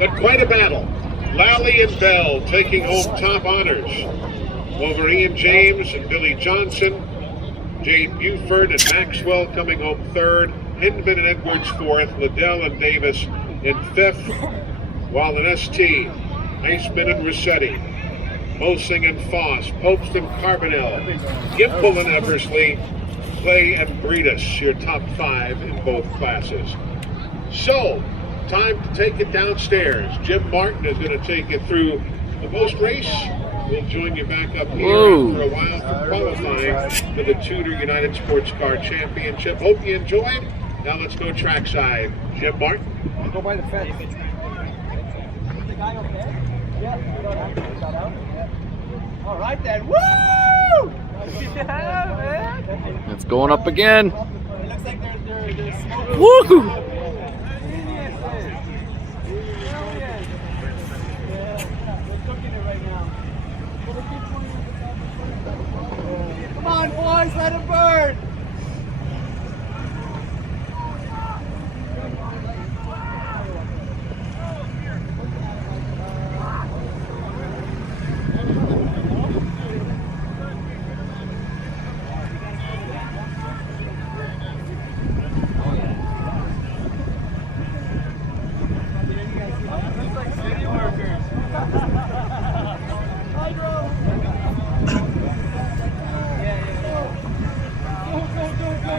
But quite a battle. Lally and Bell taking home top honors over Ian James and Billy Johnson. Jane Buford and Maxwell coming home third. Hinman and Edwards fourth. Liddell and Davis in fifth. While in ST, Iceman and Rossetti, Mosing and Foss, Popes and Carbonell, Gimple and Eversley, Clay and Breedis, your top five in both classes. So, time to take it downstairs. Jim Martin is going to take you through the most race. We'll join you back up here for a while for qualifying for the Tudor United Sports Car Championship. Hope you enjoyed. Now let's go trackside. Jim Martin. I'll go by the fence. Is the guy okay? Yeah. All right then. Woo! Yeah, man. It's going up again. It looks like there's smoke. Woo!